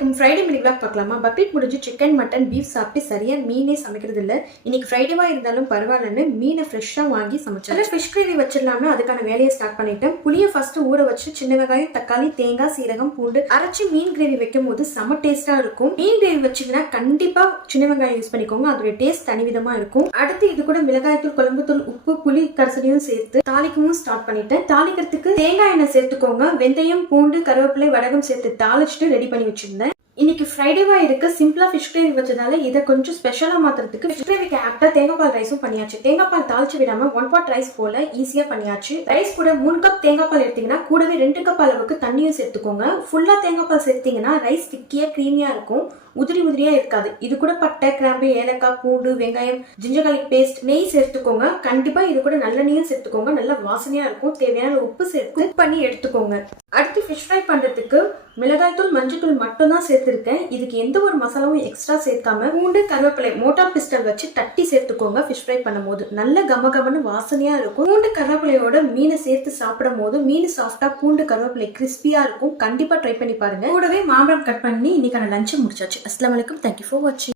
அஸ்ஸலாமுஅலைக்கும். Friday mini vlog பார்க்கலாமா? பக்ரீத் முடிஞ்சு chicken mutton beef சாப்பிட்டு சரியா மீனே சமைக்கிறது இல்லை. இன்னைக்கு ஃப்ரைடேவா இருந்தாலும் பரவாயில்லன்னு மீனை ஃப்ரெஷ்ஷாக வாங்கி சமைச்சேன். ஃபிஷ் கிரேவி வச்சிடலாம்னு அதுக்கான வேலையை ஸ்டார்ட் பண்ணிட்டேன். புளியை ஃபர்ஸ்ட் ஊற வச்சு சின்ன வெங்காயம், தக்காளி, தேங்காய், சீரகம், பூண்டு அரைச்சி மீன் கிரேவி வைக்கும் போது செம டேஸ்டா இருக்கும். மீன் கிரேவி வச்சீங்கன்னா கண்டிப்பா சின்ன வெங்காயம் யூஸ் பண்ணிக்கோங்க, அதோட டேஸ்ட் தனி விதமா இருக்கும். அடுத்து இது கூட மிளகாய்த்தூள், குழம்பு தூள், உப்பு, புளி கரைசலையும் சேர்த்து தாளிக்கவும் ஸ்டார்ட் பண்ணிட்டேன். தாளிக்கிறதுக்கு தேங்காய் எண்ணெய் சேர்த்துக்கோங்க. வெந்தயம், பூண்டு, கருவேப்பிலை, வடகம் சேர்த்து தாளிச்சுட்டு ரெடி பண்ணி வச்சிருந்தேன். இன்னைக்கு ஃப்ரைடேவா இருக்கு, சிம்பிளா ஃபிஷ் கிரேவி வச்சதால இதை கொஞ்சம் ஸ்பெஷலா மாத்துறதுக்கு ஃபிஷ் கிரேவிக்கு ஆப்டா தேங்காய் பால் ரைஸும் பண்ணியாச்சு. தேங்காய் பால் தாளிச்சு விடாம 1 pot ரைஸ் போல ஈஸியா பண்ணியாச்சு. ரைஸ் கூட 3 கப் தேங்காய் பால் எடுத்தீங்கன்னா கூடவே 2 கப் அளவுக்கு தண்ணியும் சேர்த்துக்கோங்க. ஃபுல்லா தேங்காய் பால் சேர்த்தீங்கன்னா ரைஸ் திக்கியா கிரீமியா இருக்கும், உதிரி உதிரியா இருக்காது. இது கூட பட்டை, கிராம்பு, ஏலக்காய், பூண்டு, வெங்காயம், ஜிஞ்சர் கார்லிக் பேஸ்ட், நெய் சேர்த்துக்கோங்க. கண்டிப்பா இது கூட நல்லெண்ணெயும் சேர்த்துக்கோங்க, நல்ல வாசனையா இருக்கும். தேவையான உப்பு சேர்த்து குக் பண்ணி எடுத்துக்கோங்க. அடுத்து ஃபிஷ் ஃப்ரை பண்றதுக்கு மிளகாய்த்தூள், மஞ்சள் தூள் மட்டும் தான் சேர்த்திருக்கேன். இதுக்கு எந்த ஒரு மசாலாவும் எக்ஸ்ட்ரா சேர்க்காம பூண்டு, கருவேப்பிலை மோட்டார் பிஸ்டல் வச்சு தட்டி சேர்த்துக்கோங்க. ஃபிஷ் ஃப்ரை பண்ணும் போது நல்ல கமகமன்னு வாசனையா இருக்கும். பூண்டு கருவேப்பிலையோட மீனை சேர்த்து சாப்பிடும் போது மீன் சாஃப்டா, பூண்டு கருவேப்பிலை கிறிஸ்பியா இருக்கும். கண்டிப்பா ட்ரை பண்ணி பாருங்க. கூடவே மாம்பழம் கட் பண்ணி இன்னைக்கான லஞ்ச் முடிச்சாச்சு. அஸ்ஸலாமு அலைக்கும். தேங்க்யூ ஃபார் வாட்சிங்.